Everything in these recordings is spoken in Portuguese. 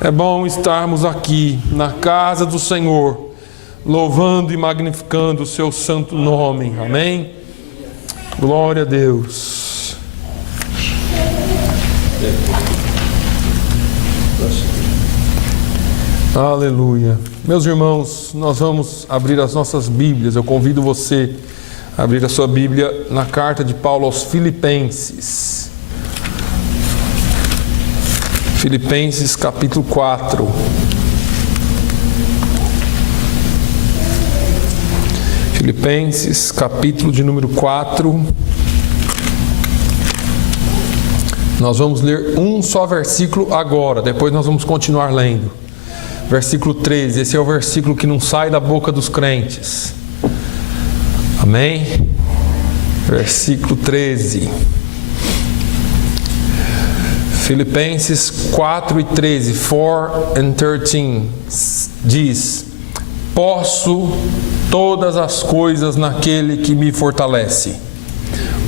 É bom estarmos aqui na casa do Senhor, louvando e magnificando o seu santo nome. Amém? Glória a Deus. Aleluia. Meus irmãos, nós vamos abrir as nossas Bíblias. Eu convido você a abrir a sua Bíblia na carta de Paulo aos Filipenses. Filipenses capítulo 4. Filipenses capítulo de número 4. Nós vamos ler um só versículo agora, depois nós vamos continuar lendo. Versículo 13, esse é o versículo que não sai da boca dos crentes. Amém? Versículo 13. Filipenses 4 e 13, 4 and 13, diz: posso todas as coisas naquele que me fortalece.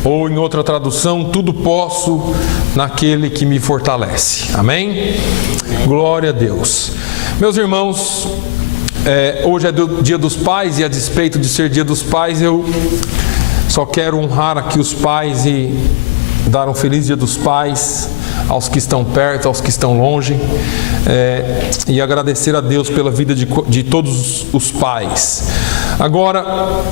Ou em outra tradução, tudo posso naquele que me fortalece. Amém? Glória a Deus. Meus irmãos, hoje é Dia dos Pais, e a despeito de ser Dia dos Pais, eu só quero honrar aqui os pais e dar um feliz Dia dos Pais aos que estão perto, aos que estão longe, e agradecer a Deus pela vida de todos os pais. Agora,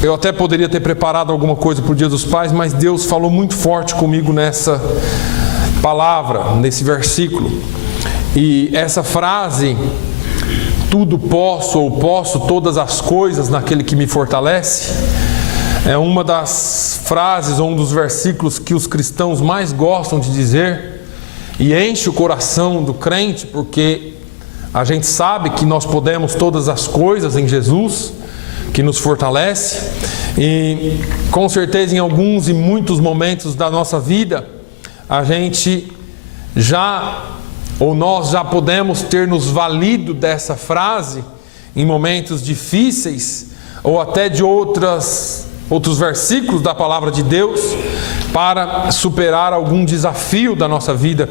eu até poderia ter preparado alguma coisa para o Dia dos Pais, mas Deus falou muito forte comigo nessa palavra, nesse versículo. E essa frase, tudo posso, ou posso todas as coisas naquele que me fortalece, é uma das frases ou um dos versículos que os cristãos mais gostam de dizer, e enche o coração do crente, porque a gente sabe que nós podemos todas as coisas em Jesus, que nos fortalece, e com certeza em alguns e muitos momentos da nossa vida, a gente nós já podemos ter nos valido dessa frase em momentos difíceis, ou até de outros versículos da palavra de Deus, para superar algum desafio da nossa vida,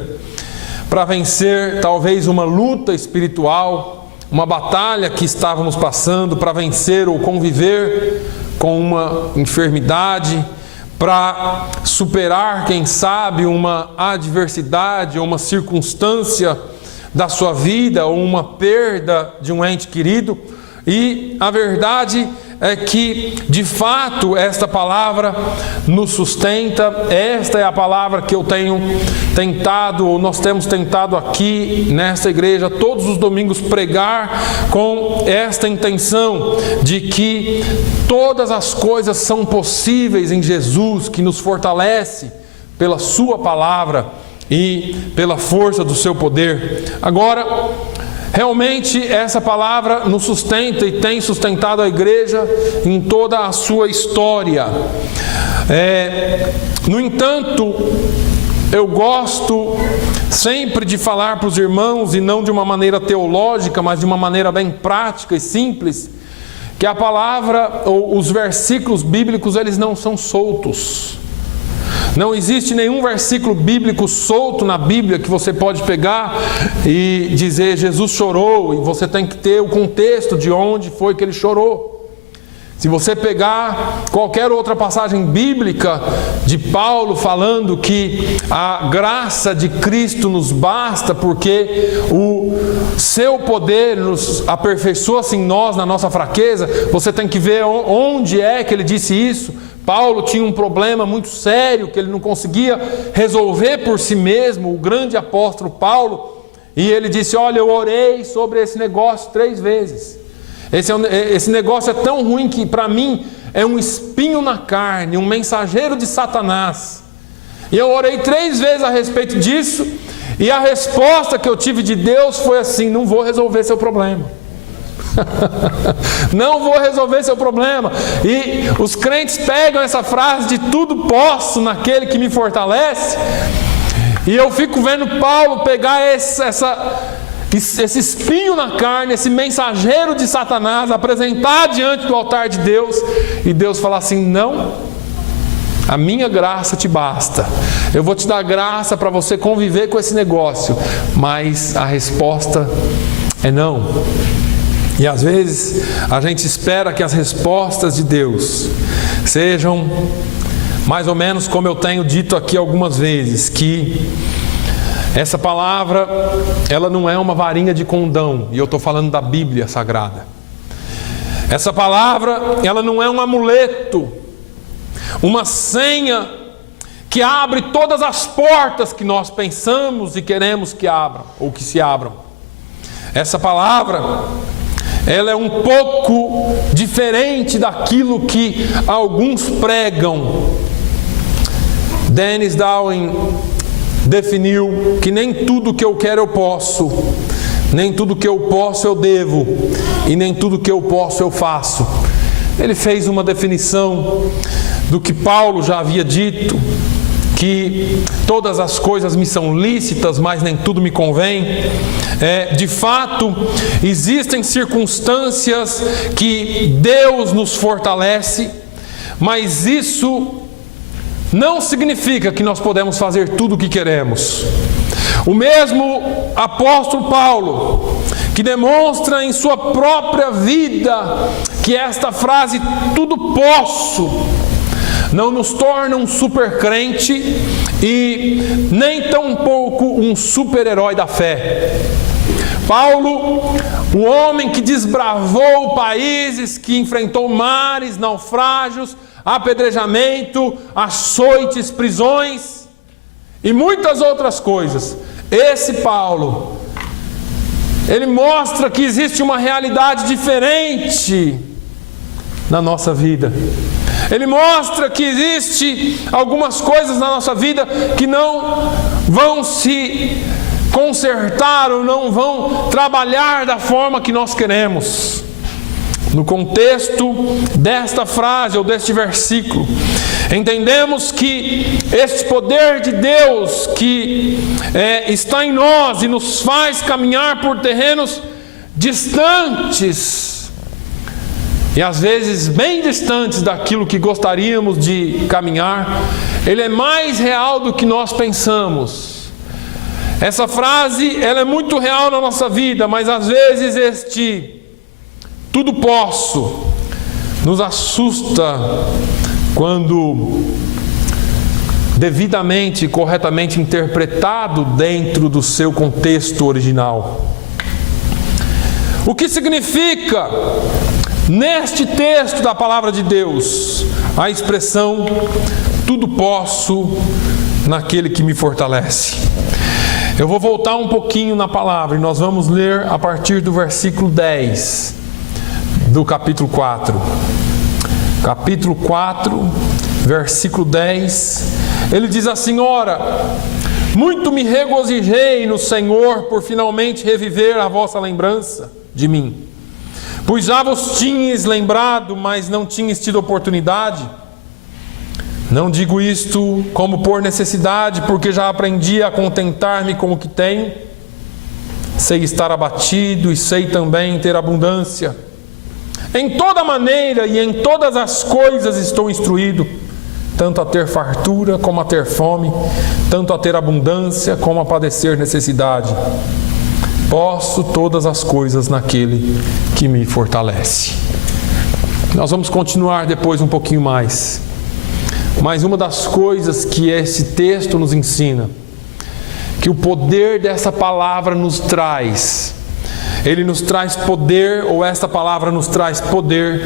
para vencer talvez uma luta espiritual, uma batalha que estávamos passando, para vencer ou conviver com uma enfermidade, para superar, quem sabe, uma adversidade ou uma circunstância da sua vida, ou uma perda de um ente querido. E a verdade é que, de fato, esta palavra nos sustenta. Esta é a palavra que eu tenho tentado, ou nós temos tentado aqui nesta igreja, todos os domingos pregar com esta intenção de que todas as coisas são possíveis em Jesus, que nos fortalece pela sua palavra e pela força do seu poder. Agora, realmente essa palavra nos sustenta e tem sustentado a igreja em toda a sua história. No entanto, eu gosto sempre de falar para os irmãos, e não de uma maneira teológica, mas de uma maneira bem prática e simples, que a palavra ou os versículos bíblicos, eles não são soltos. Não existe nenhum versículo bíblico solto na Bíblia que você pode pegar e dizer Jesus chorou, e você tem que ter o contexto de onde foi que ele chorou. Se você pegar qualquer outra passagem bíblica de Paulo falando que a graça de Cristo nos basta, porque o seu poder nos aperfeiçoa-se em nós, na nossa fraqueza, você tem que ver onde é que ele disse isso. Paulo tinha um problema muito sério que ele não conseguia resolver por si mesmo, o grande apóstolo Paulo, e ele disse: olha, eu orei sobre esse negócio 3 vezes. Esse negócio é tão ruim que para mim é um espinho na carne, um mensageiro de Satanás. E eu orei 3 vezes a respeito disso, e a resposta que eu tive de Deus foi assim: não vou resolver seu problema. Não vou resolver seu problema. E os crentes pegam essa frase de tudo posso naquele que me fortalece, e eu fico vendo Paulo pegar esse espinho na carne, esse mensageiro de Satanás, apresentar diante do altar de Deus, e Deus falar assim: não, A minha graça te basta. Eu vou te dar graça para você conviver com esse negócio. Mas a resposta é não. E às vezes a gente espera que as respostas de Deus sejam mais ou menos como eu tenho dito aqui algumas vezes, que essa palavra, ela não é uma varinha de condão, e eu estou falando da Bíblia Sagrada. Essa palavra, ela não é um amuleto, uma senha que abre todas as portas que nós pensamos e queremos que abram, ou que se abram. Essa palavra, ela é um pouco diferente daquilo que alguns pregam. Dennis Darwin definiu que nem tudo que eu quero eu posso, nem tudo que eu posso eu devo, e nem tudo que eu posso eu faço. Ele fez uma definição do que Paulo já havia dito, que todas as coisas me são lícitas, mas nem tudo me convém. De fato, existem circunstâncias que Deus nos fortalece, mas isso não significa que nós podemos fazer tudo o que queremos. O mesmo apóstolo Paulo, que demonstra em sua própria vida que esta frase, tudo posso, não nos torna um super crente e nem tampouco um super-herói da fé. Paulo, o homem que desbravou países, que enfrentou mares, naufrágios, apedrejamento, açoites, prisões e muitas outras coisas. Esse Paulo, ele mostra que existe uma realidade diferente na nossa vida. Ele mostra que existe algumas coisas na nossa vida que não vão se consertar ou não vão trabalhar da forma que nós queremos. No contexto desta frase ou deste versículo, entendemos que esse poder de Deus que está em nós e nos faz caminhar por terrenos distantes, e às vezes bem distantes daquilo que gostaríamos de caminhar, ele é mais real do que nós pensamos. Essa frase, ela é muito real na nossa vida, mas às vezes este tudo posso nos assusta quando devidamente e corretamente interpretado dentro do seu contexto original. O que significa neste texto da palavra de Deus a expressão tudo posso naquele que me fortalece? Eu vou voltar um pouquinho na palavra e nós vamos ler a partir do versículo 10 do capítulo 4. Capítulo 4, versículo 10. Ele diz assim: ora, muito me regozijei no Senhor por finalmente reviver a vossa lembrança de mim. Pois já vos tinhas lembrado, mas não tinhas tido oportunidade. Não digo isto como por necessidade, porque já aprendi a contentar-me com o que tenho. Sei estar abatido e sei também ter abundância. Em toda maneira e em todas as coisas estou instruído, tanto a ter fartura como a ter fome, tanto a ter abundância como a padecer necessidade. Posso todas as coisas naquele que me fortalece. Nós vamos continuar depois um pouquinho mais. Mas uma das coisas que esse texto nos ensina, que o poder dessa palavra nos traz, ele nos traz poder, ou esta palavra nos traz poder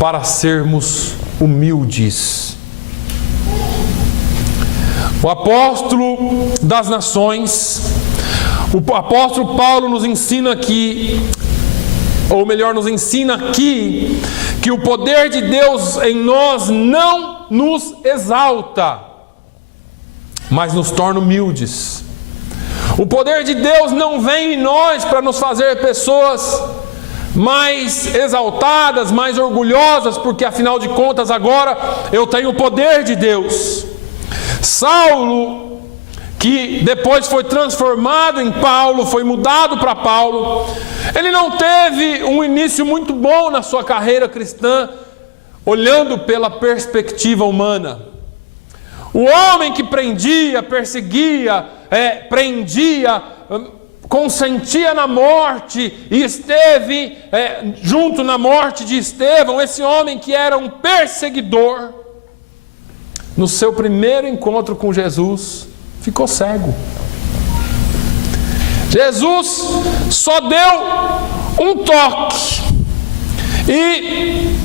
para sermos humildes. O apóstolo das nações, o apóstolo Paulo nos ensina que, ou melhor, nos ensina aqui, que o poder de Deus em nós não nos exalta, mas nos torna humildes. O poder de Deus não vem em nós para nos fazer pessoas mais exaltadas, mais orgulhosas, porque afinal de contas agora eu tenho o poder de Deus. Saulo, que depois foi transformado em Paulo, foi mudado para Paulo, ele não teve um início muito bom na sua carreira cristã, olhando pela perspectiva humana. O homem que prendia, perseguia, prendia, consentia na morte e esteve junto na morte de Estevão, esse homem que era um perseguidor, no seu primeiro encontro com Jesus, ficou cego. Jesus só deu um toque e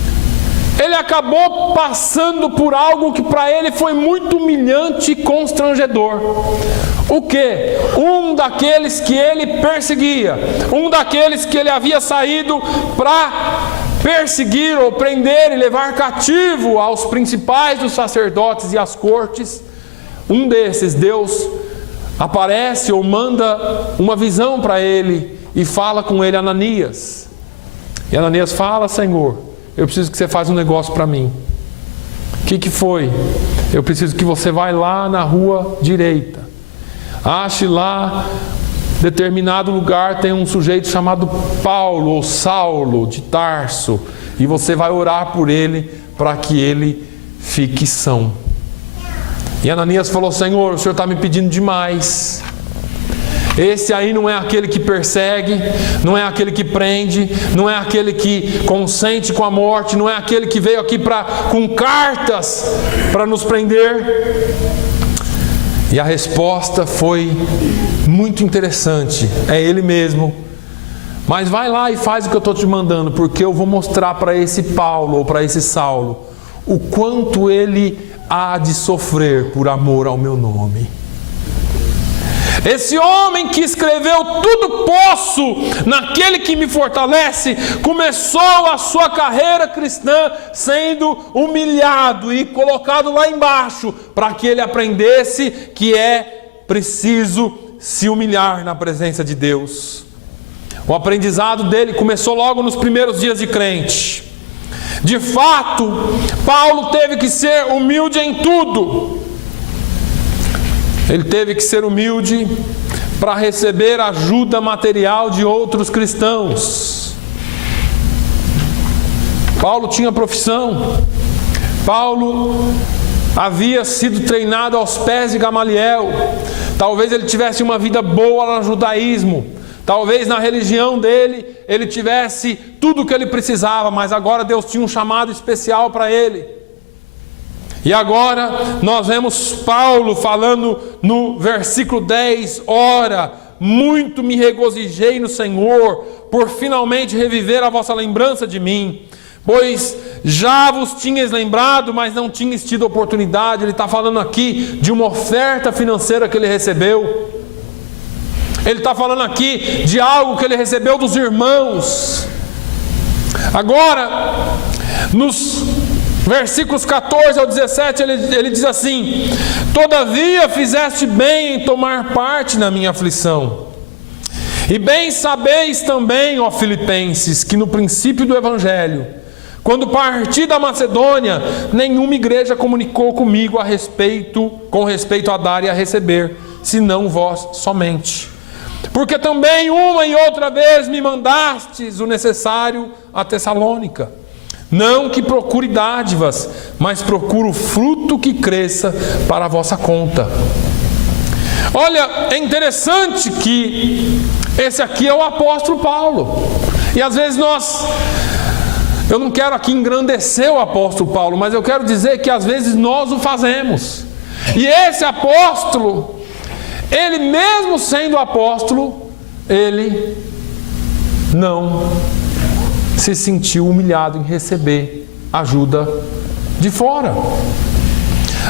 ele acabou passando por algo que para ele foi muito humilhante e constrangedor. O quê? Um daqueles que ele perseguia, um daqueles que ele havia saído para perseguir ou prender e levar cativo aos principais dos sacerdotes e às cortes, um desses, Deus aparece ou manda uma visão para ele e fala com ele, Ananias. E Ananias fala, Senhor, eu preciso que você faça um negócio para mim. O que foi? Eu preciso que você vá lá na rua direita. Ache lá, determinado lugar, tem um sujeito chamado Paulo ou Saulo de Tarso. E você vai orar por ele para que ele fique são. E Ananias falou, Senhor, o Senhor está me pedindo demais. Esse aí não é aquele que persegue, não é aquele que prende, não é aquele que consente com a morte, não é aquele que veio aqui com cartas para nos prender. E a resposta foi muito interessante, é ele mesmo. Mas vai lá e faz o que eu estou te mandando, porque eu vou mostrar para esse Paulo ou para esse Saulo o quanto ele há de sofrer por amor ao meu nome. Esse homem que escreveu tudo posso naquele que me fortalece, começou a sua carreira cristã sendo humilhado e colocado lá embaixo, para que ele aprendesse que é preciso se humilhar na presença de Deus. O aprendizado dele começou logo nos primeiros dias de crente. De fato, Paulo teve que ser humilde em tudo. Ele teve que ser humilde para receber ajuda material de outros cristãos. Paulo tinha profissão. Paulo havia sido treinado aos pés de Gamaliel. Talvez ele tivesse uma vida boa no judaísmo. Talvez na religião dele ele tivesse tudo o que ele precisava, mas agora Deus tinha um chamado especial para ele. E agora nós vemos Paulo falando no versículo 10, ora, muito me regozijei no Senhor, por finalmente reviver a vossa lembrança de mim, pois já vos tinhas lembrado, mas não tinhas tido oportunidade. Ele está falando aqui de uma oferta financeira que ele recebeu. Ele está falando aqui de algo que ele recebeu dos irmãos. Agora, nos versículos 14 ao 17, ele diz assim: todavia fizeste bem em tomar parte na minha aflição. E bem sabeis também, ó Filipenses, que no princípio do Evangelho, quando parti da Macedônia, nenhuma igreja comunicou comigo com respeito a dar e a receber, senão vós somente. Porque também uma e outra vez me mandastes o necessário a Tessalônica. Não que procure dádivas, mas procuro fruto que cresça para a vossa conta. Olha, é interessante que esse aqui é o apóstolo Paulo. E às vezes eu não quero aqui engrandecer o apóstolo Paulo, mas eu quero dizer que às vezes nós o fazemos. E esse apóstolo, ele mesmo sendo apóstolo, ele não se sentiu humilhado em receber ajuda de fora.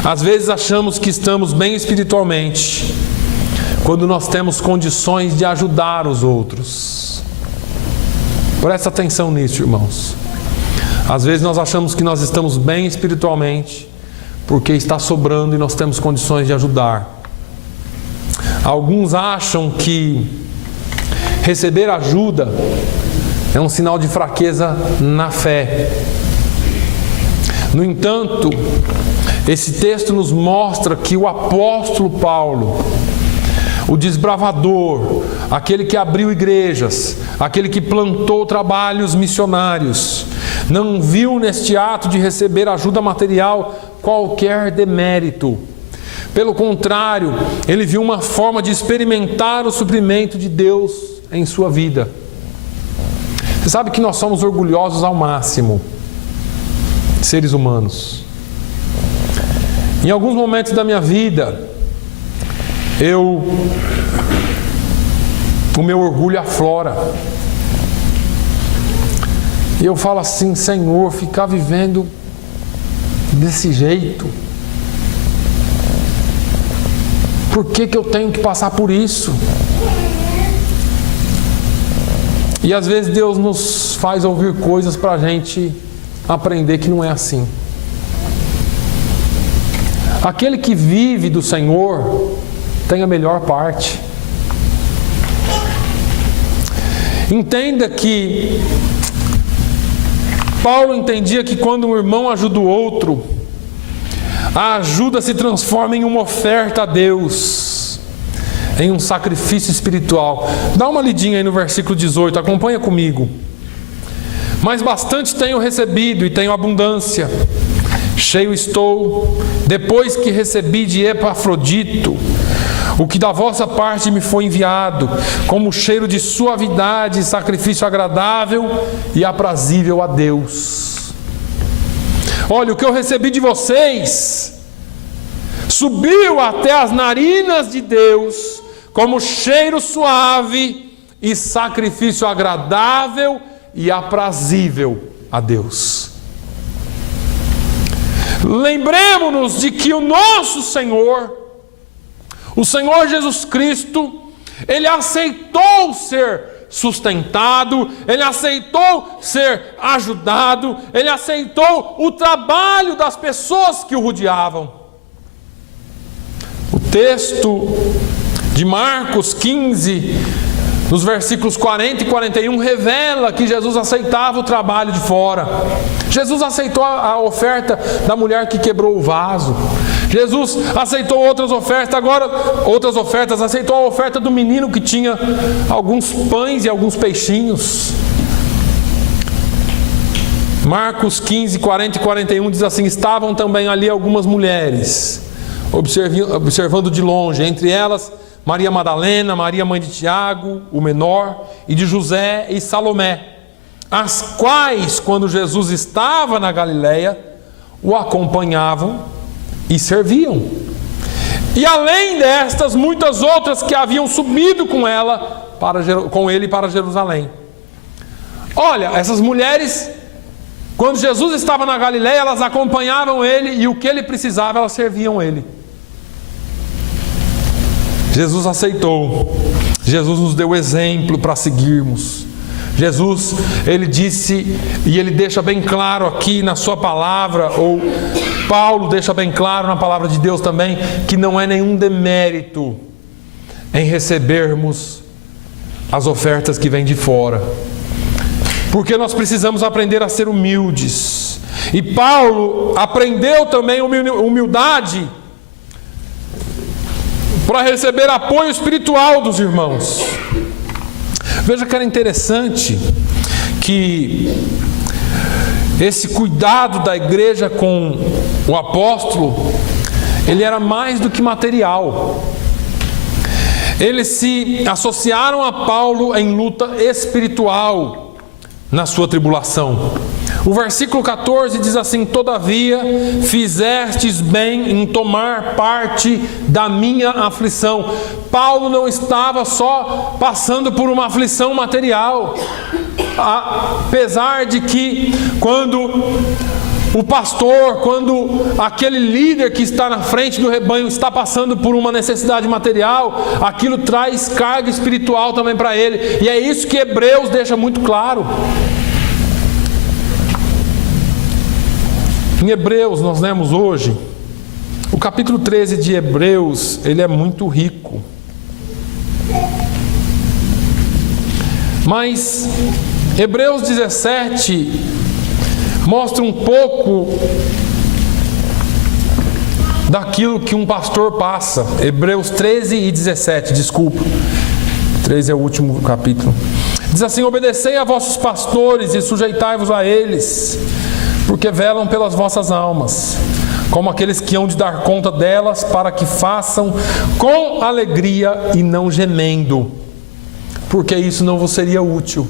Às vezes achamos que estamos bem espiritualmente quando nós temos condições de ajudar os outros. Presta atenção nisso, irmãos. Às vezes nós achamos que nós estamos bem espiritualmente porque está sobrando e nós temos condições de ajudar. Alguns acham que receber ajuda é um sinal de fraqueza na fé. No entanto, esse texto nos mostra que o apóstolo Paulo, o desbravador, aquele que abriu igrejas, aquele que plantou trabalhos missionários, não viu neste ato de receber ajuda material qualquer demérito. Pelo contrário, ele viu uma forma de experimentar o suprimento de Deus em sua vida. Você sabe que nós somos orgulhosos ao máximo, seres humanos. Em alguns momentos da minha vida, o meu orgulho aflora. E eu falo assim: Senhor, ficar vivendo desse jeito, por que eu tenho que passar por isso? E às vezes Deus nos faz ouvir coisas para a gente aprender que não é assim. Aquele que vive do Senhor tem a melhor parte. Entenda que Paulo entendia que quando um irmão ajuda o outro, a ajuda se transforma em uma oferta a Deus, em um sacrifício espiritual. Dá uma lidinha aí no versículo 18, acompanha comigo. Mas bastante tenho recebido e tenho abundância. Cheio estou, depois que recebi de Epafrodito o que da vossa parte me foi enviado, como cheiro de suavidade, sacrifício agradável e aprazível a Deus. Olha, o que eu recebi de vocês subiu até as narinas de Deus, como cheiro suave e sacrifício agradável e aprazível a Deus. Lembremos-nos de que o nosso Senhor, o Senhor Jesus Cristo, Ele aceitou ser sustentado, Ele aceitou ser ajudado, Ele aceitou o trabalho das pessoas que o rodeavam. O texto de Marcos 15, nos versículos 40 e 41, revela que Jesus aceitava o trabalho de fora. Jesus aceitou a oferta da mulher que quebrou o vaso. Jesus aceitou outras ofertas, aceitou a oferta do menino que tinha alguns pães e alguns peixinhos. Marcos 15, 40 e 41 diz assim: estavam também ali algumas mulheres, observando de longe, entre elas Maria Madalena, Maria mãe de Tiago, o menor, e de José e Salomé, as quais, quando Jesus estava na Galileia, o acompanhavam e serviam. E além destas, muitas outras que haviam subido com ele para Jerusalém. Olha, essas mulheres, quando Jesus estava na Galileia, elas acompanhavam ele, e o que ele precisava, elas serviam ele. Jesus aceitou. Jesus nos deu exemplo para seguirmos. Jesus, Ele disse, e Ele deixa bem claro aqui na sua palavra, ou Paulo deixa bem claro na palavra de Deus também, que não é nenhum demérito em recebermos as ofertas que vêm de fora, porque nós precisamos aprender a ser humildes. E Paulo aprendeu também humildade para receber apoio espiritual dos irmãos. Veja que era interessante que esse cuidado da igreja com o apóstolo, ele era mais do que material. Eles se associaram a Paulo em luta espiritual na sua tribulação. O versículo 14 diz assim: todavia fizestes bem em tomar parte da minha aflição. Paulo não estava só passando por uma aflição material, apesar de que quando o pastor, quando aquele líder que está na frente do rebanho está passando por uma necessidade material, aquilo traz carga espiritual também para ele, e é isso que Hebreus deixa muito claro. Em Hebreus, nós lemos hoje, o capítulo 13 de Hebreus, ele é muito rico. Mas Hebreus 17 mostra um pouco daquilo que um pastor passa. Hebreus 13 e 17, desculpa. 13 é o último capítulo. Diz assim: obedecei a vossos pastores e sujeitai-vos a eles, porque velam pelas vossas almas, como aqueles que hão de dar conta delas, para que façam com alegria e não gemendo, porque isso não vos seria útil.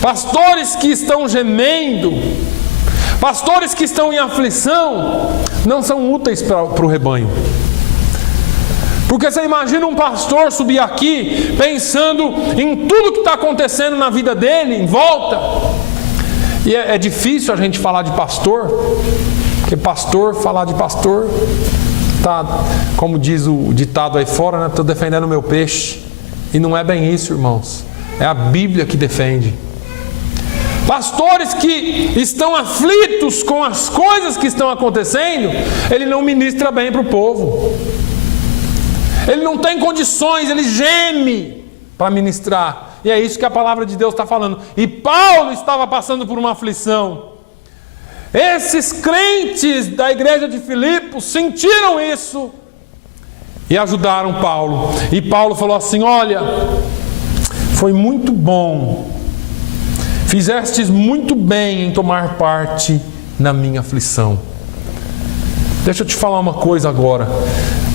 Pastores que estão gemendo, pastores que estão em aflição, não são úteis para o rebanho. Porque você imagina um pastor subir aqui pensando em tudo que está acontecendo na vida dele, em volta. E é difícil a gente falar de pastor, porque falar de pastor, tá, como diz o ditado aí fora, né? Estou defendendo o meu peixe. E não é bem isso, irmãos. É a Bíblia que defende. Pastores que estão aflitos com as coisas que estão acontecendo, ele não ministra bem para o povo. Ele não tem condições, ele geme para ministrar. E é isso que a palavra de Deus está falando. E Paulo estava passando por uma aflição. Esses crentes da igreja de Filipos sentiram isso e ajudaram Paulo. E Paulo falou assim: olha, foi muito bom, fizestes muito bem em tomar parte na minha aflição. Deixa eu te falar uma coisa agora.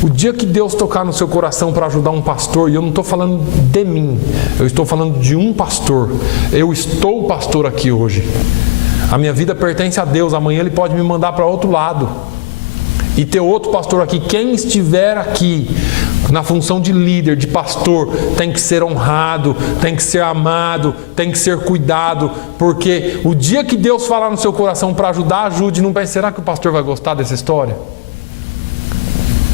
O dia que Deus tocar no seu coração para ajudar um pastor, e eu não estou falando de mim, eu estou falando de um pastor. Eu estou pastor aqui hoje. A minha vida pertence a Deus. Amanhã Ele pode me mandar para outro lado e ter outro pastor aqui. Quem estiver aqui na função de líder, de pastor, tem que ser honrado, tem que ser amado, tem que ser cuidado, porque o dia que Deus falar no seu coração para ajudar, ajude. Não pense, será que o pastor vai gostar dessa história?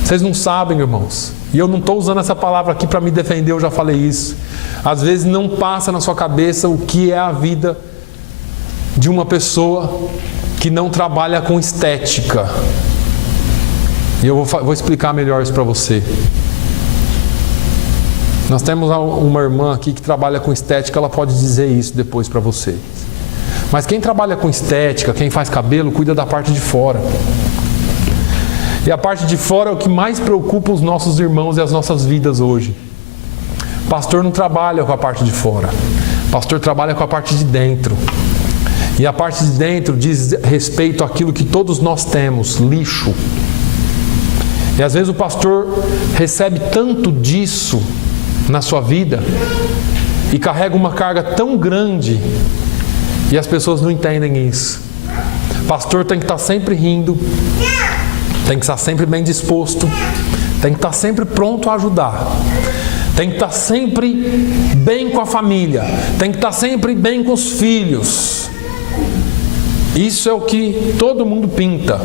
Vocês não sabem, irmãos, e eu não estou usando essa palavra aqui para me defender, eu já falei isso. Às vezes não passa na sua cabeça o que é a vida de uma pessoa que não trabalha com estética. E eu vou explicar melhor isso para você. Nós temos uma irmã aqui que trabalha com estética, ela pode dizer isso depois para você. Mas quem trabalha com estética, quem faz cabelo, cuida da parte de fora. E a parte de fora é o que mais preocupa os nossos irmãos e as nossas vidas hoje. Pastor não trabalha com a parte de fora. Pastor trabalha com a parte de dentro. E a parte de dentro diz respeito àquilo que todos nós temos, lixo. E às vezes o pastor recebe tanto disso na sua vida e carrega uma carga tão grande e as pessoas não entendem isso. Pastor tem que estar sempre rindo, tem que estar sempre bem disposto, tem que estar sempre pronto a ajudar, tem que estar sempre bem com a família, tem que estar sempre bem com os filhos. Isso é o que todo mundo pinta.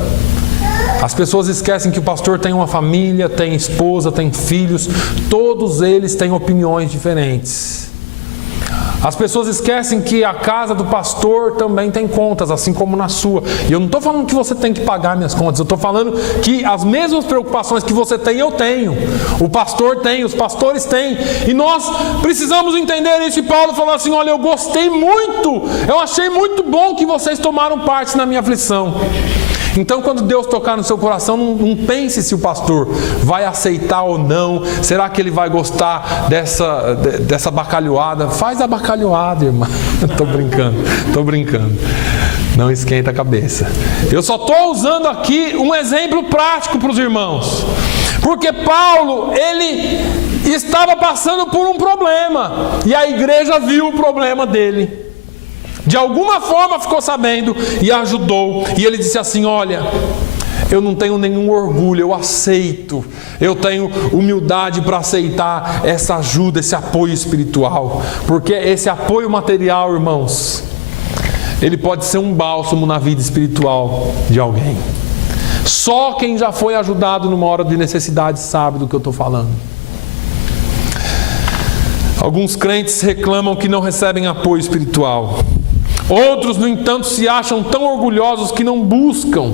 As pessoas esquecem que o pastor tem uma família, tem esposa, tem filhos, todos eles têm opiniões diferentes. As pessoas esquecem que a casa do pastor também tem contas, assim como na sua. E eu não estou falando que você tem que pagar minhas contas, eu estou falando que as mesmas preocupações que você tem, eu tenho. O pastor tem, os pastores têm. E nós precisamos entender isso. E Paulo falou assim: olha, eu gostei muito, eu achei muito bom que vocês tomaram parte na minha aflição. Então, quando Deus tocar no seu coração, não pense se o pastor vai aceitar ou não. Será que ele vai gostar dessa bacalhoada? Faz a bacalhoada, irmã. Estou brincando. Não esquenta a cabeça. Eu só estou usando aqui um exemplo prático para os irmãos. Porque Paulo, ele estava passando por um problema. E a igreja viu o problema dele. De alguma forma ficou sabendo e ajudou. E ele disse assim: olha, eu não tenho nenhum orgulho, eu aceito. Eu tenho humildade para aceitar essa ajuda, esse apoio espiritual. Porque esse apoio material, irmãos, ele pode ser um bálsamo na vida espiritual de alguém. Só quem já foi ajudado numa hora de necessidade sabe do que eu estou falando. Alguns crentes reclamam que não recebem apoio espiritual. Outros, no entanto, se acham tão orgulhosos que não buscam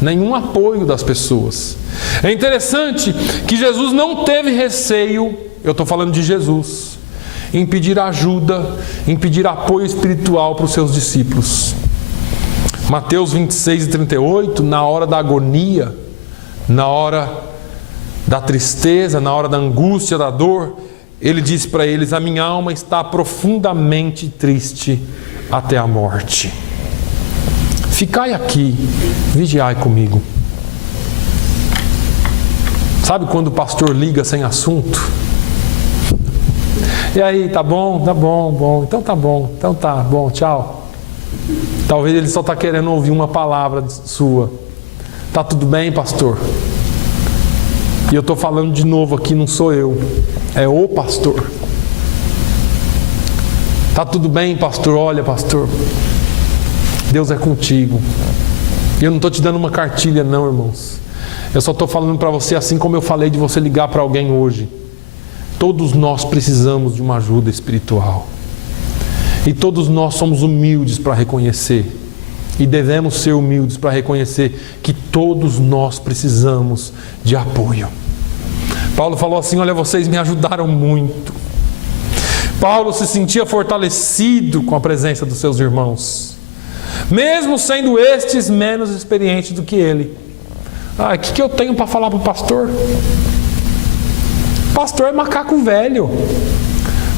nenhum apoio das pessoas. É interessante que Jesus não teve receio, eu estou falando de Jesus, em pedir ajuda, em pedir apoio espiritual para os seus discípulos. Mateus 26 e 38, na hora da agonia, na hora da tristeza, na hora da angústia, da dor, ele disse para eles: a minha alma está profundamente triste até a morte. Ficai aqui, vigiai comigo. Sabe quando o pastor liga sem assunto? E aí, tá bom, então tá bom, tchau. Talvez ele só está querendo ouvir uma palavra sua. Tá tudo bem, pastor? E eu estou falando de novo aqui, não sou eu, é o pastor. Tá tudo bem, pastor? Olha, pastor, Deus é contigo. E eu não estou te dando uma cartilha não, irmãos. Eu só estou falando para você, assim como eu falei de você ligar para alguém hoje. Todos nós precisamos de uma ajuda espiritual. E todos nós somos humildes para reconhecer. E devemos ser humildes para reconhecer que todos nós precisamos de apoio. Paulo falou assim: olha, vocês me ajudaram muito. Paulo se sentia fortalecido com a presença dos seus irmãos, mesmo sendo estes menos experientes do que ele. O que eu tenho para falar para o pastor? Pastor é macaco velho.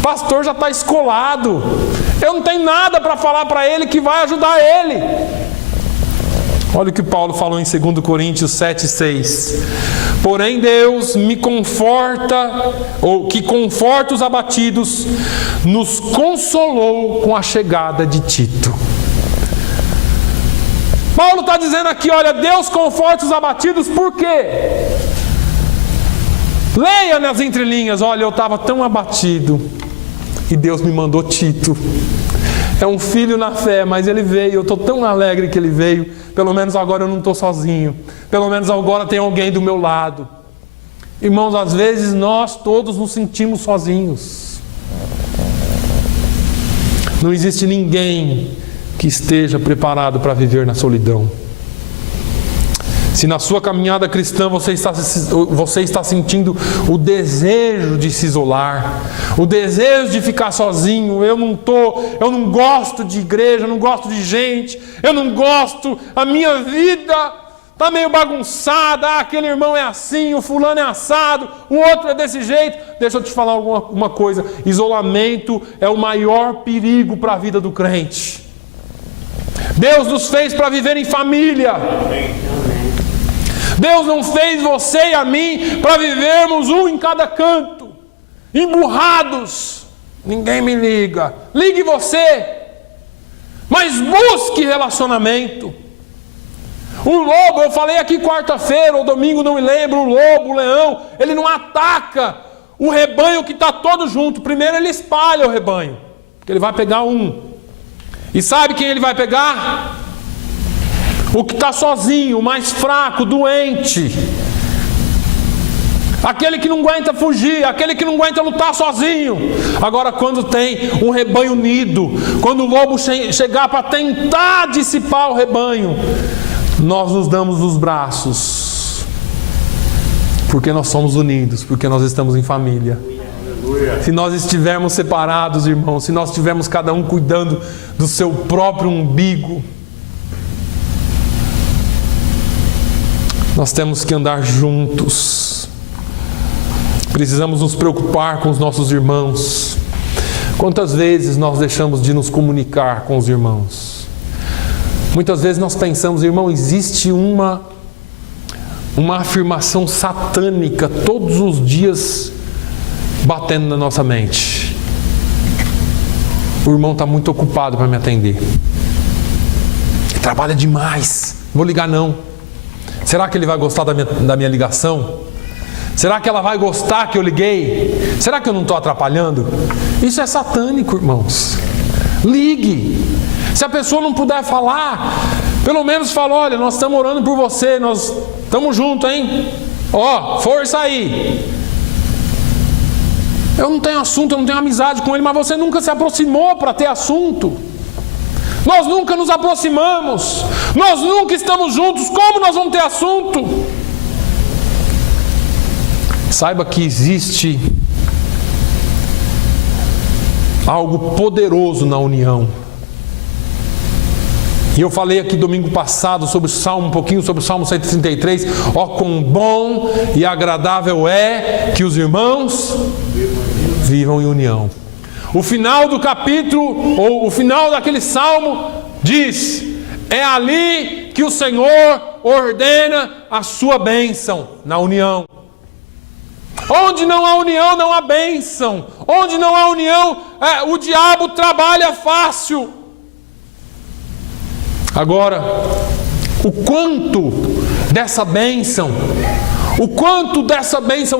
Pastor já está escolado. Eu não tenho nada para falar para ele que vai ajudar ele. Olha o que Paulo falou em 2 Coríntios 7,6. Porém Deus me conforta, ou que conforta os abatidos, nos consolou com a chegada de Tito. Paulo está dizendo aqui, olha, Deus conforta os abatidos, por quê? Leia nas entrelinhas, olha, eu estava tão abatido e Deus me mandou Tito. É um filho na fé, mas ele veio, eu estou tão alegre que ele veio. Pelo menos agora eu não estou sozinho. Pelo menos agora tem alguém do meu lado. Irmãos, às vezes nós todos nos sentimos sozinhos. Não existe ninguém que esteja preparado para viver na solidão. Se na sua caminhada cristã você está sentindo o desejo de se isolar, o desejo de ficar sozinho, eu não gosto de igreja, eu não gosto de gente, eu não gosto, a minha vida está meio bagunçada, aquele irmão é assim, o fulano é assado, o outro é desse jeito. Deixa eu te falar uma coisa, isolamento é o maior perigo para a vida do crente. Deus nos fez para viver em família. Deus não fez você e a mim para vivermos um em cada canto, emburrados. Ninguém me liga. Ligue você, mas busque relacionamento. O lobo, eu falei aqui quarta-feira ou domingo, não me lembro, o lobo, o leão, ele não ataca o rebanho que está todo junto. Primeiro ele espalha o rebanho, porque ele vai pegar um. E sabe quem ele vai pegar? O que está sozinho, o mais fraco, doente. Aquele que não aguenta fugir, aquele que não aguenta lutar sozinho. Agora, quando tem um rebanho unido, quando o lobo chegar para tentar dissipar o rebanho, nós nos damos os braços, porque nós somos unidos, porque nós estamos em família. Se nós estivermos separados, irmãos, se nós estivermos cada um cuidando do seu próprio umbigo, nós temos que andar juntos. Precisamos nos preocupar com os nossos irmãos. Quantas vezes nós deixamos de nos comunicar com os irmãos? Muitas vezes nós pensamos, irmão, existe uma afirmação satânica todos os dias batendo na nossa mente. O irmão está muito ocupado para me atender. Ele trabalha demais. Não vou ligar não. Será que ele vai gostar da minha ligação? Será que ela vai gostar que eu liguei? Será que eu não estou atrapalhando? Isso é satânico, irmãos. Ligue. Se a pessoa não puder falar, pelo menos fala, olha, nós estamos orando por você, nós estamos juntos, hein? Ó, força aí. Eu não tenho assunto, eu não tenho amizade com ele, mas você nunca se aproximou para ter assunto. Nós nunca nos aproximamos. Nós nunca estamos juntos. Como nós vamos ter assunto? Saiba que existe algo poderoso na união. E eu falei aqui domingo passado sobre o Salmo, um pouquinho sobre o Salmo 133. Ó, quão bom e agradável é que os irmãos vivam em união. O final do capítulo, ou o final daquele salmo, diz: é ali que o Senhor ordena a sua bênção, na união. Onde não há união, não há bênção. Onde não há união, o diabo trabalha fácil. Agora, o quanto dessa bênção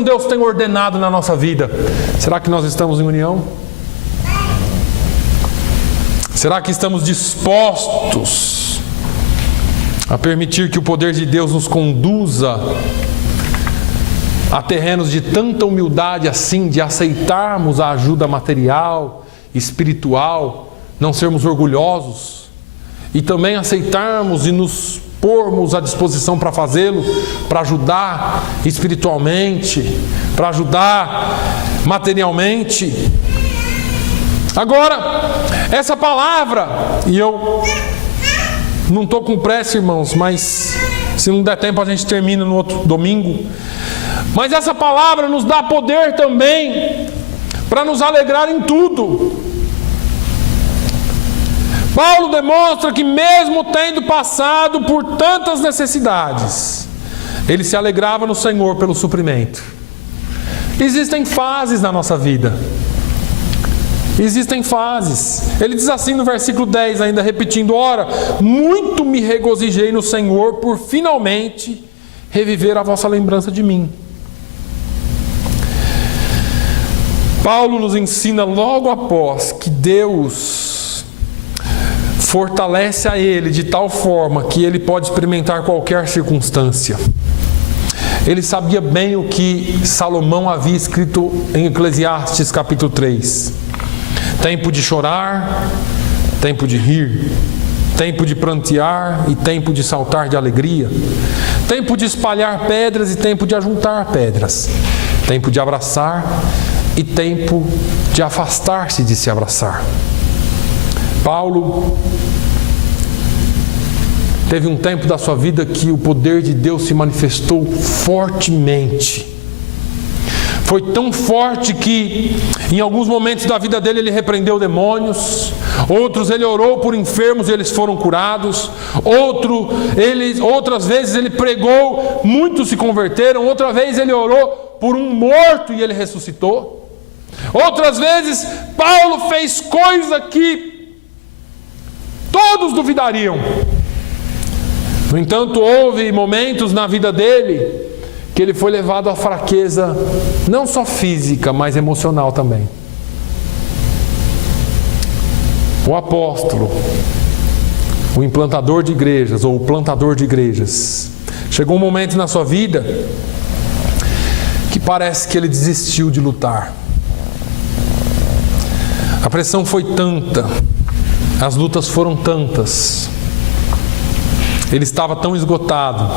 Deus tem ordenado na nossa vida? Será que nós estamos em união? Será que estamos dispostos a permitir que o poder de Deus nos conduza a terrenos de tanta humildade assim, de aceitarmos a ajuda material, espiritual, não sermos orgulhosos e também aceitarmos e nos pormos à disposição para fazê-lo, para ajudar espiritualmente, para ajudar materialmente? Agora, essa palavra, e eu não estou com pressa, irmãos, mas se não der tempo a gente termina no outro domingo. Mas essa palavra nos dá poder também para nos alegrar em tudo. Paulo demonstra que mesmo tendo passado por tantas necessidades, ele se alegrava no Senhor pelo suprimento. Existem fases na nossa vida. Existem fases. Ele diz assim no versículo 10, ainda repetindo: ora, muito me regozijei no Senhor por finalmente reviver a vossa lembrança de mim. Paulo nos ensina logo após que Deus fortalece a ele de tal forma que ele pode experimentar qualquer circunstância. Ele sabia bem o que Salomão havia escrito em Eclesiastes capítulo 3. Tempo de chorar, tempo de rir, tempo de prantear e tempo de saltar de alegria, tempo de espalhar pedras e tempo de ajuntar pedras, tempo de abraçar e tempo de afastar-se de se abraçar. Paulo teve um tempo da sua vida que o poder de Deus se manifestou fortemente. Foi tão forte que em alguns momentos da vida dele ele repreendeu demônios, outros ele orou por enfermos e eles foram curados, outras vezes ele pregou, muitos se converteram, outra vez ele orou por um morto e ele ressuscitou. Outras vezes Paulo fez coisa que todos duvidariam. No entanto, houve momentos na vida dele que ele foi levado à fraqueza, não só física, mas emocional também. O apóstolo, o implantador de igrejas, ou o plantador de igrejas, chegou um momento na sua vida que parece que ele desistiu de lutar. A pressão foi tanta, as lutas foram tantas, ele estava tão esgotado.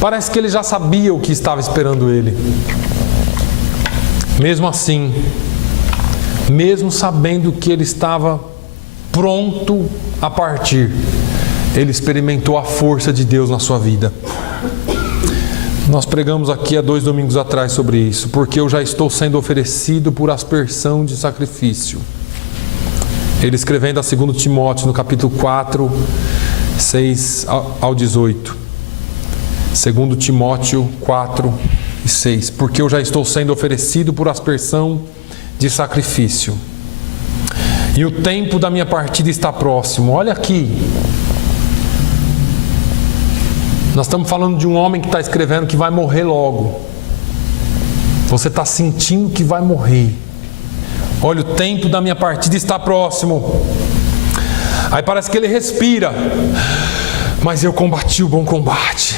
Parece que ele já sabia o que estava esperando ele. Mesmo assim, mesmo sabendo que ele estava pronto a partir, ele experimentou a força de Deus na sua vida. Nós pregamos aqui há 2 domingos atrás sobre isso. Porque eu já estou sendo oferecido por aspersão de sacrifício. Ele escrevendo a 2 Timóteo no capítulo 4, 6 ao 18. 2 Timóteo 4 e 6. Porque eu já estou sendo oferecido por aspersão de sacrifício, e o tempo da minha partida está próximo. Olha aqui, nós estamos falando de um homem que está escrevendo que vai morrer logo. Você está sentindo que vai morrer. Olha, o tempo da minha partida está próximo. Aí parece que ele respira. Mas eu combati o bom combate.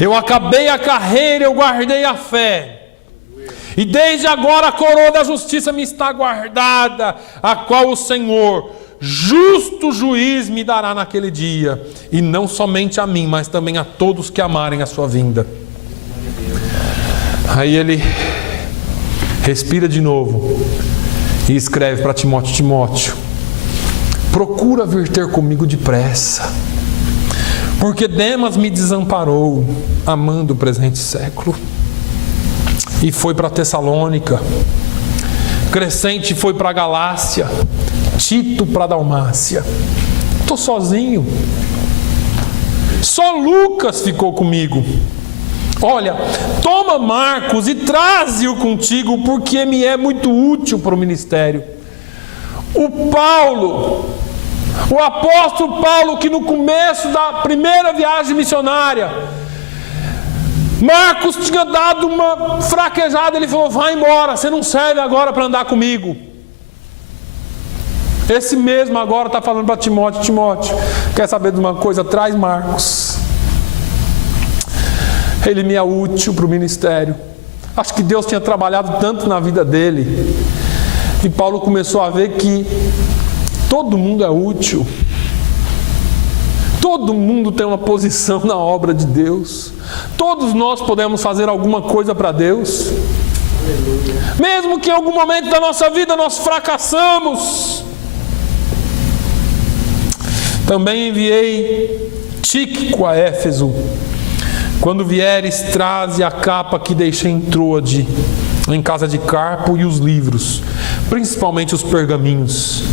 Eu acabei a carreira, eu guardei a fé. E desde agora a coroa da justiça me está guardada, a qual o Senhor, justo juiz, me dará naquele dia. E não somente a mim, mas também a todos que amarem a sua vinda. Aí ele respira de novo e escreve para Timóteo: Timóteo, procura vir ter comigo depressa, porque Demas me desamparou, amando o presente século, e foi para Tessalônica. Crescente foi para a Galácia, Tito para a Dalmácia. Estou sozinho. Só Lucas ficou comigo. Olha, toma Marcos e traze-o contigo, porque me é muito útil para o ministério. O apóstolo Paulo, que no começo da primeira viagem missionária, Marcos tinha dado uma fraquejada, ele falou: vai embora, você não serve agora para andar comigo. Esse mesmo agora está falando para Timóteo: Timóteo, quer saber de uma coisa? Traz Marcos. Ele me é útil para o ministério. Acho que Deus tinha trabalhado tanto na vida dele, e Paulo começou a ver que todo mundo é útil. Todo mundo tem uma posição na obra de Deus. Todos nós podemos fazer alguma coisa para Deus. Mesmo que em algum momento da nossa vida nós fracassamos. Também enviei Tíquico a Éfeso. Quando vieres, traze a capa que deixei em Troade, em casa de Carpo, e os livros, principalmente os pergaminhos.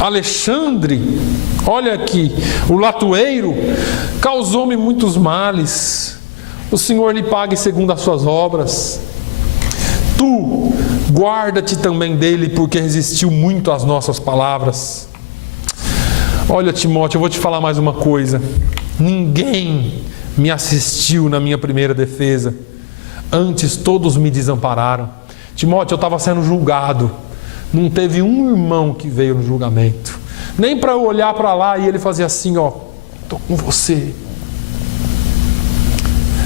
Alexandre, olha aqui, o latoeiro, causou-me muitos males. O Senhor lhe pague segundo as suas obras. Tu, guarda-te também dele, porque resistiu muito às nossas palavras. Olha, Timóteo, eu vou te falar mais uma coisa. Ninguém me assistiu na minha primeira defesa. Antes todos me desampararam. Timóteo, eu estava sendo julgado. Não teve um irmão que veio no julgamento. Nem para eu olhar para lá e ele fazia assim, ó, estou com você.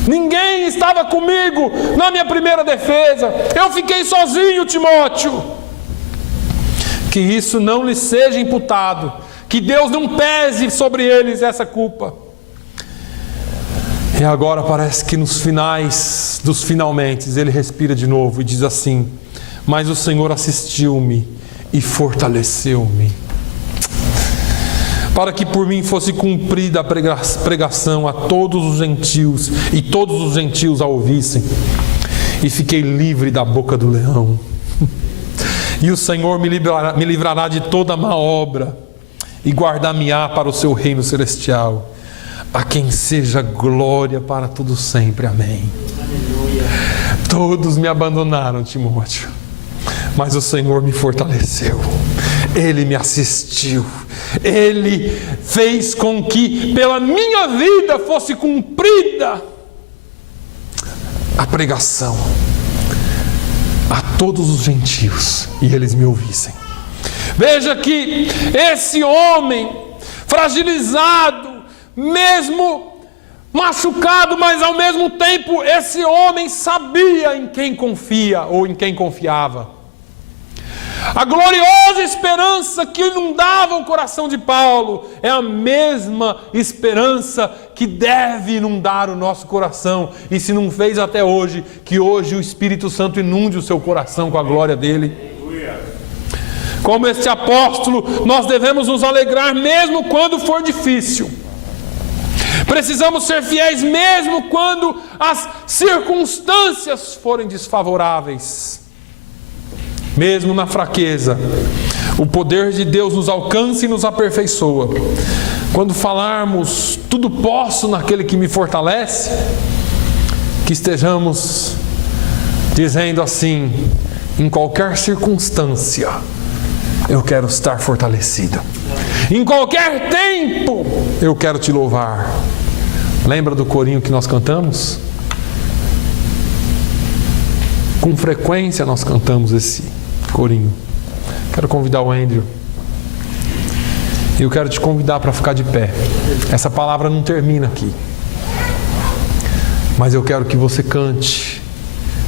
Ninguém estava comigo na minha primeira defesa. Eu fiquei sozinho, Timóteo. Que isso não lhe seja imputado. Que Deus não pese sobre eles essa culpa. E agora parece que nos finais dos finalmente ele respira de novo e diz assim: mas o Senhor assistiu-me e fortaleceu-me, para que por mim fosse cumprida a pregação a todos os gentios, e todos os gentios a ouvissem, e fiquei livre da boca do leão. E o Senhor me livrará de toda má obra, e guardar-me-á para o seu reino celestial, a quem seja glória para todo sempre. Amém. Aleluia. Todos me abandonaram, Timóteo, mas o Senhor me fortaleceu. Ele me assistiu. Ele fez com que pela minha vida fosse cumprida a pregação a todos os gentios, e eles me ouvissem. Veja que esse homem fragilizado, mesmo machucado, mas ao mesmo tempo esse homem sabia em quem confia, ou em quem confiava. A gloriosa esperança que inundava o coração de Paulo é a mesma esperança que deve inundar o nosso coração, e se não fez até hoje, que hoje o Espírito Santo inunde o seu coração com a glória dele. Como este apóstolo, nós devemos nos alegrar mesmo quando for difícil. Precisamos ser fiéis mesmo quando as circunstâncias forem desfavoráveis. Mesmo na fraqueza, o poder de Deus nos alcança e nos aperfeiçoa. Quando falarmos tudo posso naquele que me fortalece, que estejamos dizendo assim: em qualquer circunstância eu quero estar fortalecido. Em qualquer tempo eu quero te louvar. Lembra do corinho que nós cantamos? Com frequência nós cantamos esse corinho. Quero convidar o Andrew. E eu quero te convidar para ficar de pé. Essa palavra não termina aqui, mas eu quero que você cante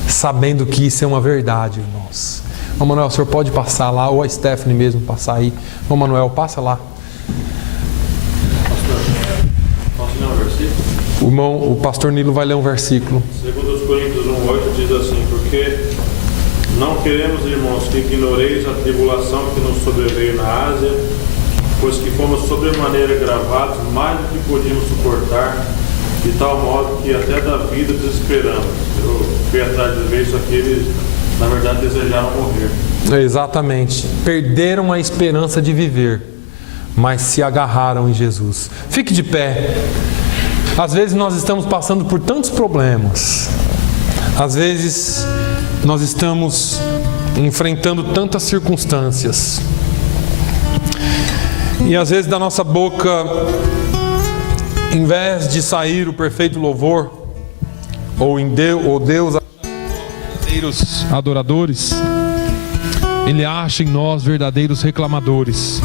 sabendo que isso é uma verdade, irmãos. Ô Manuel, o senhor pode passar lá, ou a Stephanie mesmo passar aí. Ô Manuel, passa lá. Posso ler um versículo? O pastor Nilo vai ler um versículo. Segundo os Coríntios 1:8 diz assim: porque não queremos, irmãos, que ignoreis a tribulação que nos sobreveio na Ásia, pois que fomos sobremaneira gravados mais do que podíamos suportar, de tal modo que até da vida desesperamos. Eu fui atrás de ver isso aqui, eles na verdade desejaram morrer. Exatamente. Perderam a esperança de viver, mas se agarraram em Jesus. Fique de pé. Às vezes nós estamos passando por tantos problemas. Às vezes nós estamos enfrentando tantas circunstâncias. E às vezes da nossa boca, em vez de sair o perfeito louvor, ou Deus verdadeiros adoradores, Ele acha em nós verdadeiros reclamadores.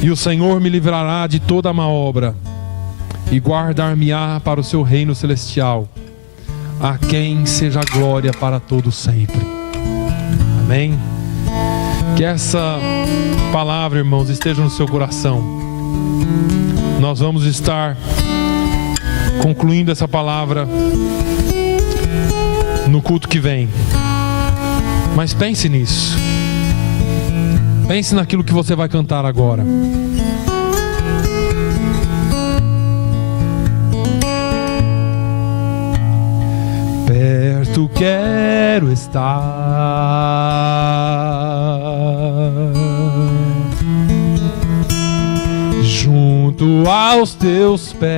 E o Senhor me livrará de toda má obra e guardar-me-á para o seu reino celestial, a quem seja glória para todo sempre. Amém? Que essa palavra, irmãos, esteja no seu coração. Nós vamos estar concluindo essa palavra no culto que vem. Mas pense nisso. Pense naquilo que você vai cantar agora. Perto quero estar, junto aos teus pés,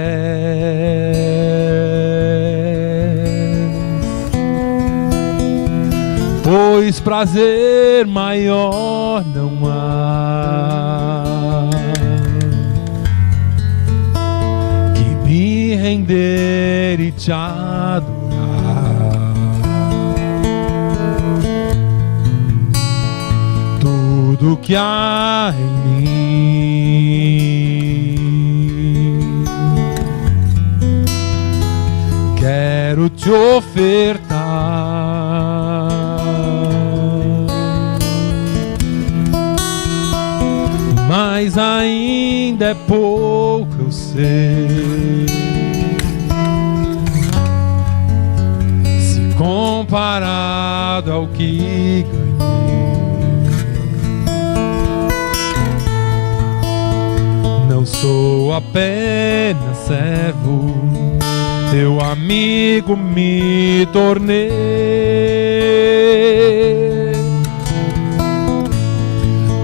pois prazer maior não há que me render e te adorar. Tudo que há em mim quero te ofertar, mas ainda é pouco, eu sei, se comparado ao que ganhei. Não sou apenas servo, teu amigo me tornei.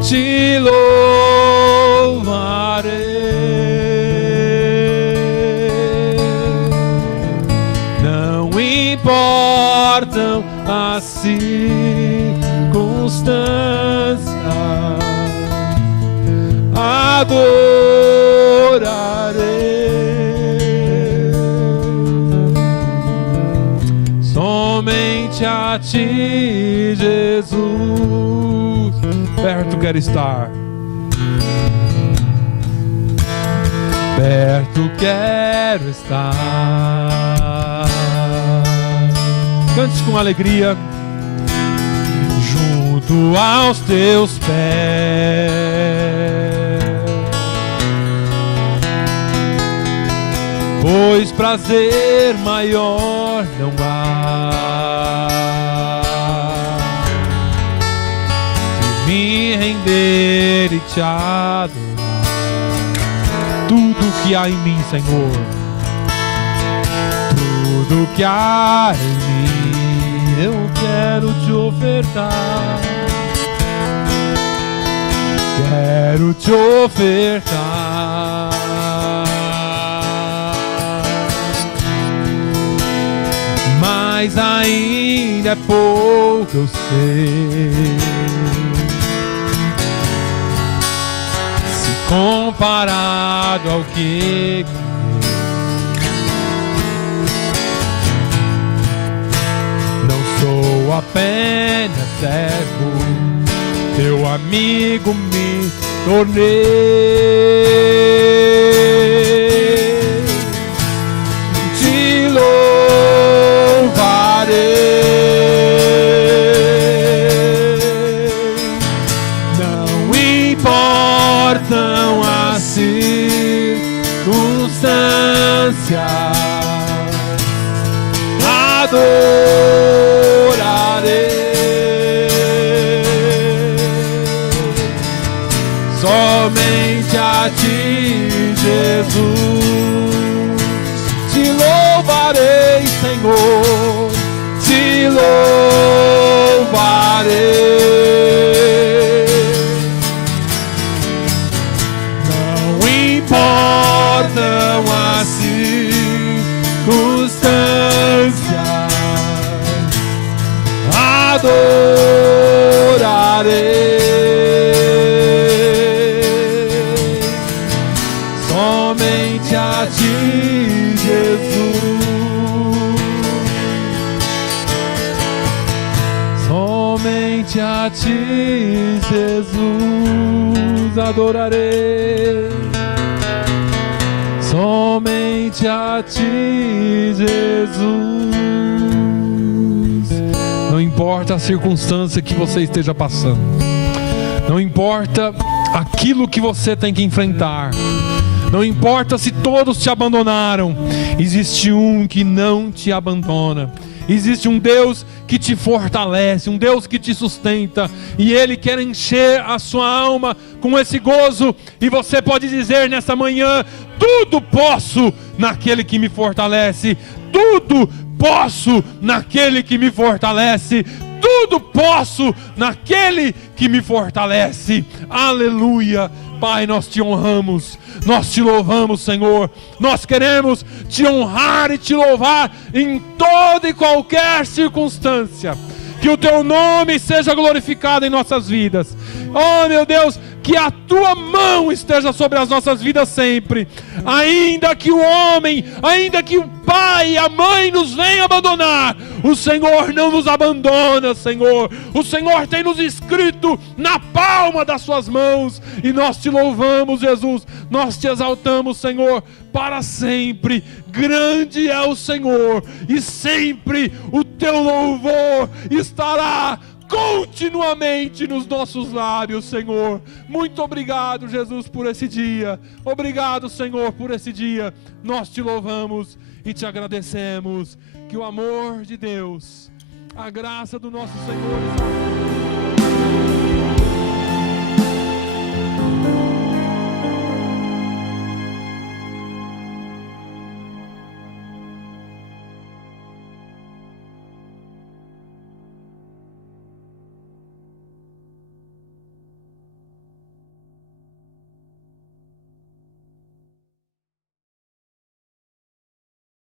Te louvarei, não importam as circunstâncias, adorarei somente a ti, Jesus. Perto quero estar, perto quero estar. Cante com alegria. Junto aos teus pés, pois prazer maior não há que me render e te adorar. Tudo que há em mim, Senhor, tudo que há em mim, eu quero te ofertar. Quero te ofertar, mas ainda é pouco, eu sei, se comparado ao que não sou apenas servo, teu amigo me tornei. Te louvarei, não importam as circunstâncias, somente a ti, Jesus. Te louvarei, Senhor, te louvarei. Não importa Somente a ti, Jesus, adorarei. Somente a ti, Jesus. Não importa a circunstância que você esteja passando, não importa aquilo que você tem que enfrentar, não importa se todos te abandonaram, existe um que não te abandona. Existe um Deus que te fortalece, um Deus que te sustenta, e Ele quer encher a sua alma com esse gozo, e você pode dizer nessa manhã: tudo posso naquele que me fortalece, tudo posso naquele que me fortalece, tudo posso naquele que me fortalece. Aleluia. Pai, nós te honramos, nós te louvamos, Senhor. Nós queremos te honrar e te louvar em toda e qualquer circunstância. Que o teu nome seja glorificado em nossas vidas. Oh, meu Deus, que a tua mão esteja sobre as nossas vidas sempre. Ainda que o homem, ainda que o pai e a mãe nos venham abandonar, o Senhor não nos abandona, Senhor. O Senhor tem nos escrito na palma das suas mãos, e nós te louvamos, Jesus. Nós te exaltamos, Senhor, para sempre. Grande é o Senhor, e sempre o teu louvor estará continuamente nos nossos lábios, Senhor. Muito obrigado, Jesus, por esse dia. Obrigado, Senhor, por esse dia. Nós te louvamos e te agradecemos. Que o amor de Deus, a graça do nosso Senhor